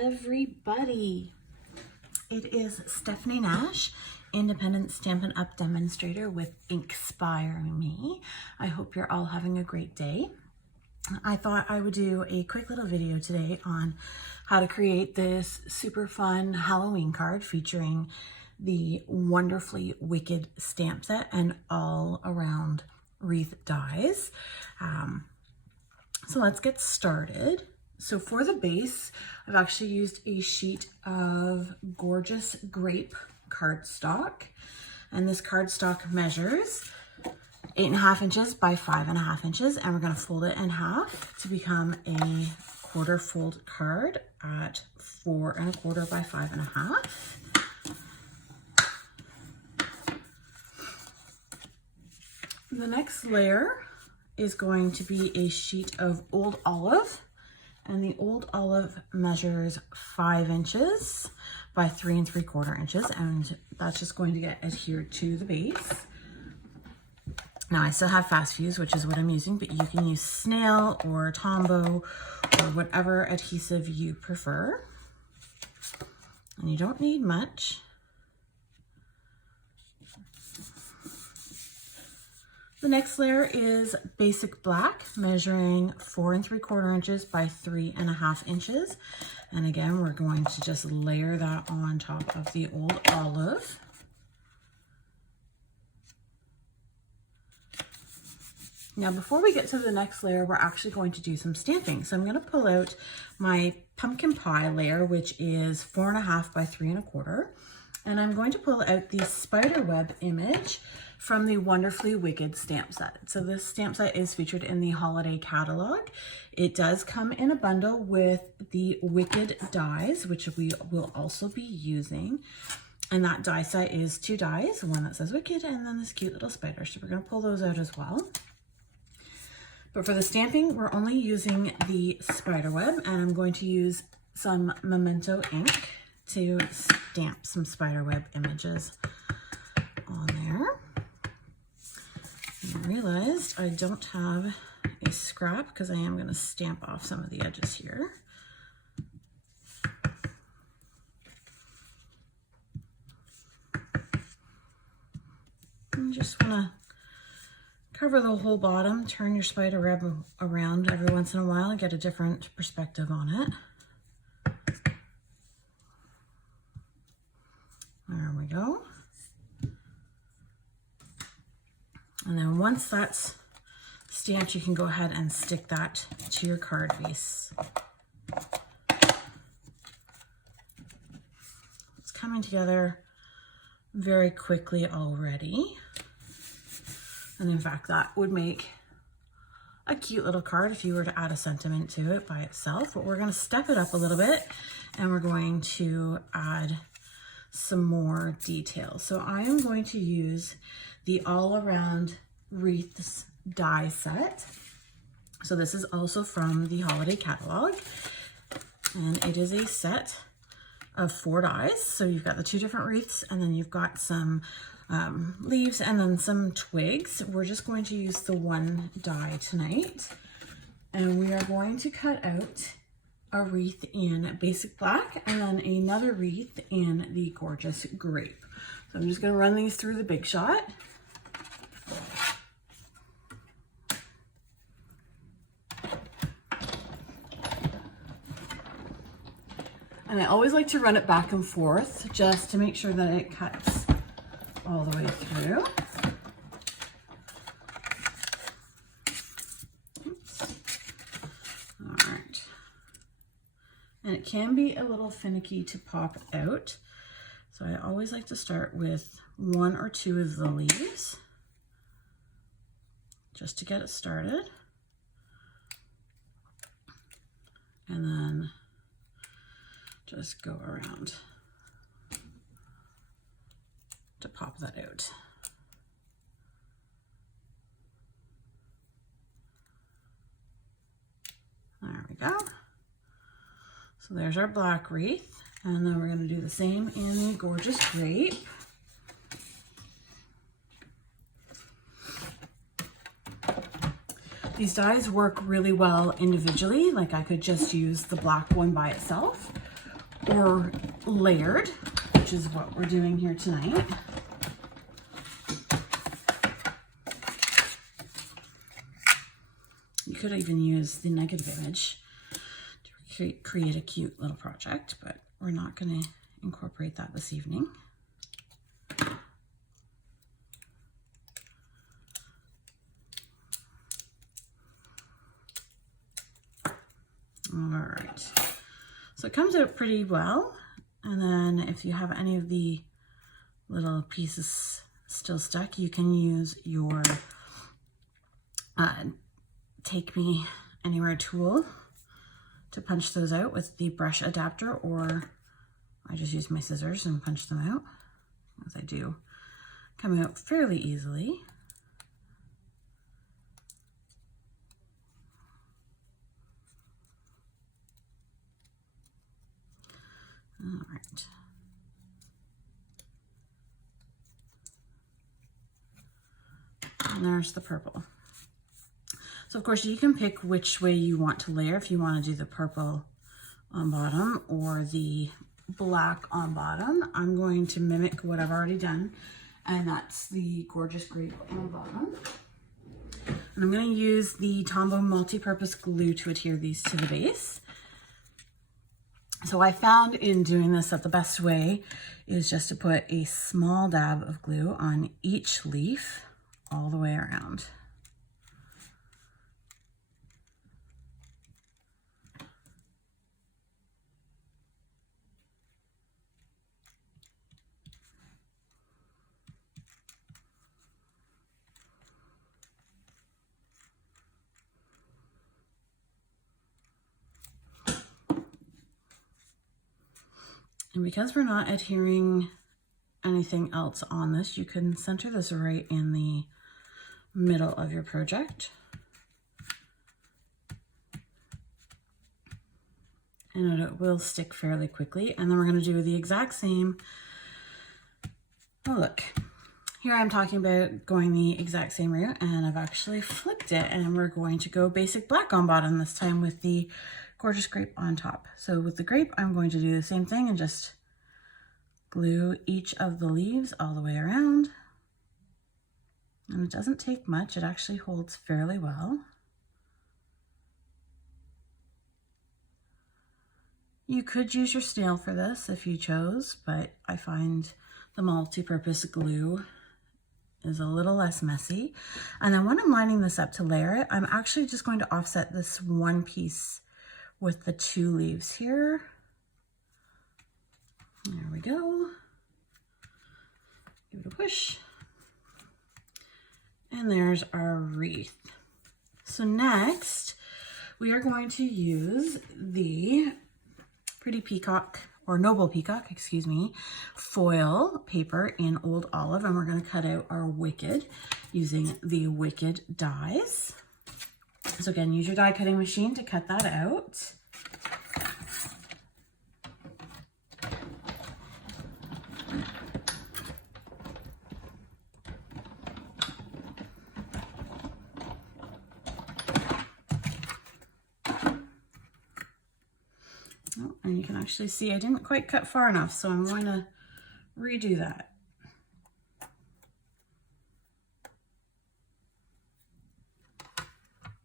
everybody. It is Stephanie Nash, independent Stampin' Up demonstrator with InkspireMe. I hope you're all having a great day. I thought I would do a quick little video today on how to create this super fun Halloween card featuring the wonderfully wicked stamp set and all around wreath dies. So let's get started. So for the base, I've actually used a sheet of gorgeous grape cardstock, and this cardstock measures 8.5 inches by 5.5 inches, and we're going to fold it in half to become a quarter fold card at 4.25 by 5.5. The next layer is going to be a sheet of old olive, and the old olive measures 5 inches by 3.75 inches, and that's just going to get adhered to the base. Now I still have fast fuse, which is what I'm using, but you can use snail or Tombow or whatever adhesive you prefer. And you don't need much. The next layer is basic black, measuring 4.75 inches by 3.5 inches. And again, we're going to just layer that on top of the old olive. Now, before we get to the next layer, we're actually going to do some stamping. So I'm going to pull out my pumpkin pie layer, which is 4.5 by 3.25. And I'm going to pull out the spider web image from the Wonderfully Wicked stamp set. So this stamp set is featured in the holiday catalog. It does come in a bundle with the Wicked dies, which we will also be using. And that die set is 2 dies, one that says Wicked and then this cute little spider. So we're going to pull those out as well. But for the stamping, we're only using the spider web, and I'm going to use some Memento ink to stamp some spider web images on there. And I realized I don't have a scrap because I am going to stamp off some of the edges here. And just want to cover the whole bottom, turn your spider web around every once in a while and get a different perspective on it. There we go. And then once that's stamped, you can go ahead and stick that to your card base. It's coming together very quickly already. And in fact, that would make a cute little card if you were to add a sentiment to it by itself. But we're going to step it up a little bit, and we're going to add some more details. So I am going to use the all around wreaths die set. So this is also from the holiday catalog, and it is a set of 4 dies. So you've got the 2 different wreaths, and then you've got some leaves and then some twigs. We're just going to use the 1 die tonight, and we are going to cut out a wreath in basic black and then another wreath in the gorgeous grape. So I'm just going to run these through the Big Shot. And I always like to run it back and forth just to make sure that it cuts all the way through. Oops. All right. And it can be a little finicky to pop out. So I always like to start with 1 or 2 of the leaves just to get it started. And then just go around to pop that out. There we go. So there's our black wreath, and then we're going to do the same in the gorgeous grape. These dies work really well individually, like I could just use the black one by itself, or layered, which is what we're doing here tonight. You could even use the negative image to create a cute little project, but we're not going to incorporate that this evening. All right, so it comes out pretty well. And then if you have any of the little pieces still stuck, you can use your Take Me Anywhere tool to punch those out with the brush adapter, or I just use my scissors and punch them out, as I do come out fairly easily. All right. And there's the purple. So of course you can pick which way you want to layer, if you want to do the purple on bottom or the black on bottom. I'm going to mimic what I've already done, and that's the Gorgeous Grape on bottom. And I'm going to use the Tombow multi-purpose glue to adhere these to the base. So I found in doing this that the best way is just to put a small dab of glue on each leaf all the way around. And because we're not adhering anything else on this, you can center this right in the middle of your project. And it will stick fairly quickly. And then we're going to do the exact same. Oh, look. Here I'm talking about going the exact same route, and I've actually flipped it, and we're going to go basic black on bottom this time with the Gorgeous Grape on top. So with the grape, I'm going to do the same thing and just glue each of the leaves all the way around. And it doesn't take much, it actually holds fairly well. You could use your snail for this if you chose, but I find the multi-purpose glue is a little less messy. And then when I'm lining this up to layer it, I'm actually just going to offset this one piece with the two leaves here. There we go. Give it a push. And there's our wreath. So next, we are going to use the Pretty Peacock, or Noble Peacock, excuse me, foil paper in Old Olive, and we're going to cut out our Wicked using the Wicked dies. So again, use your die cutting machine to cut that out. Oh, and you can actually see I didn't quite cut far enough, so I'm going to redo that.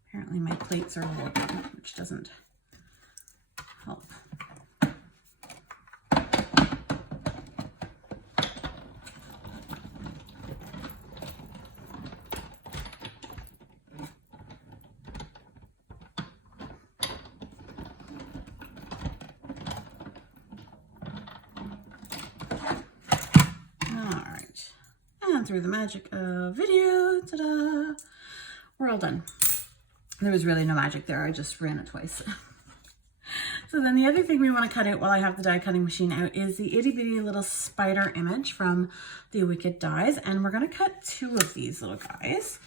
Apparently my plates are warping, which doesn't help. Through the magic of video, ta-da, we're all done. There was really no magic there, I just ran it twice. So then the other thing we want to cut out while I have the die cutting machine out is the itty bitty little spider image from the Wicked dies, and we're going to cut two of these little guys.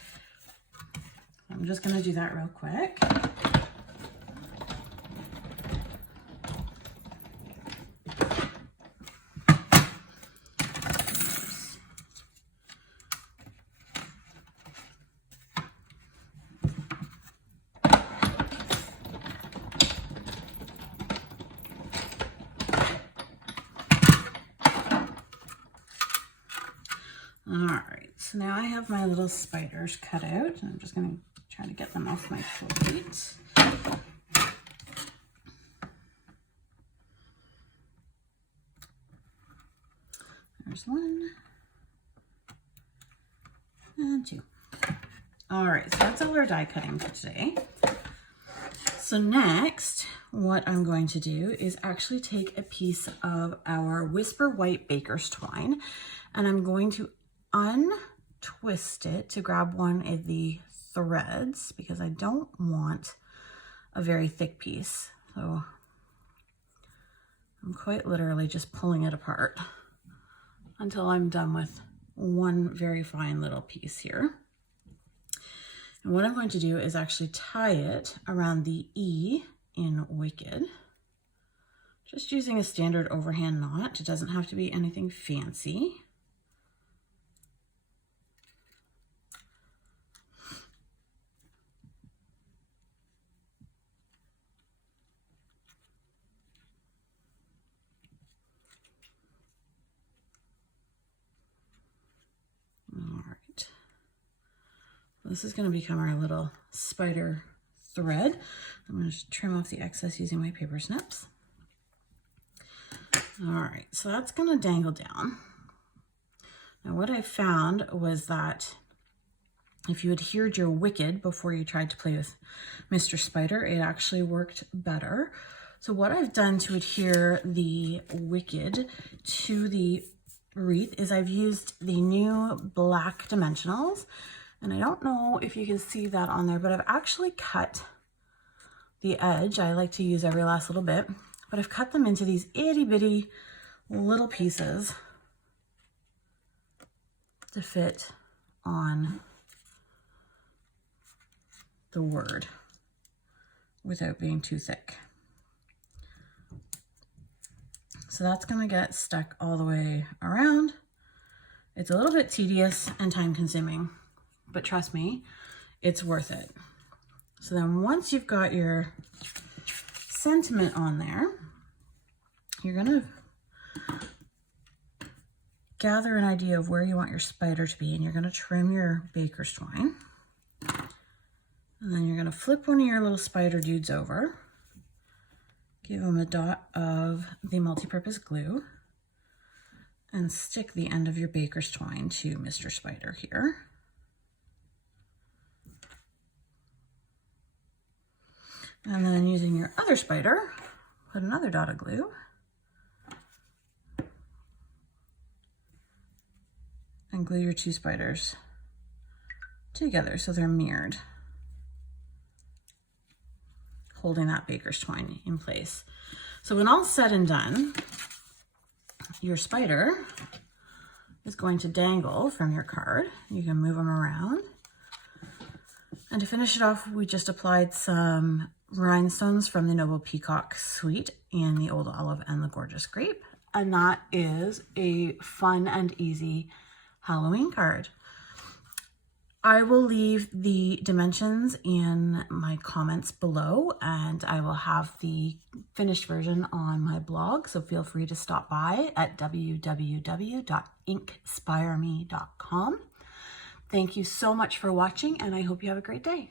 I'm just going to do that real quick. So now I have my little spiders cut out, and I'm just going to try to get them off my plate. There's one and two. All right, so that's all our die cutting for today. So next, what I'm going to do is actually take a piece of our Whisper White Baker's Twine, and I'm going to untwist it to grab one of the threads because I don't want a very thick piece. So I'm quite literally just pulling it apart until I'm done with one very fine little piece here. And what I'm going to do is actually tie it around the E in Wicked, just using a standard overhand knot. It doesn't have to be anything fancy. All right. This is going to become our little spider thread. I'm going to just trim off the excess using my paper snips. All right, so that's going to dangle down. Now what I found was that if you adhered your Wicked before you tried to play with Mr. Spider, it actually worked better. So what I've done to adhere the Wicked to the wreath is I've used the new black dimensionals. And I don't know if you can see that on there, but I've actually cut the edge. I like to use every last little bit, but I've cut them into these itty bitty little pieces to fit on the word without being too thick. So that's going to get stuck all the way around. It's a little bit tedious and time consuming, but trust me, it's worth it. So then once you've got your sentiment on there, you're going to gather an idea of where you want your spider to be, and you're going to trim your baker's twine. And then you're going to flip one of your little spider dudes over, give them a dot of the multi-purpose glue, and stick the end of your baker's twine to Mr. Spider here. And then using your other spider, put another dot of glue. And glue your two spiders together so they're mirrored, holding that baker's twine in place. So when all's said and done, your spider is going to dangle from your card. You can move them around. And to finish it off, we just applied some rhinestones from the Noble Peacock Suite in the Old Olive and the Gorgeous Grape. And that is a fun and easy Halloween card. I will leave the dimensions in my comments below, and I will have the finished version on my blog, so feel free to stop by at www.InkspireMe.com. Thank you so much for watching, and I hope you have a great day.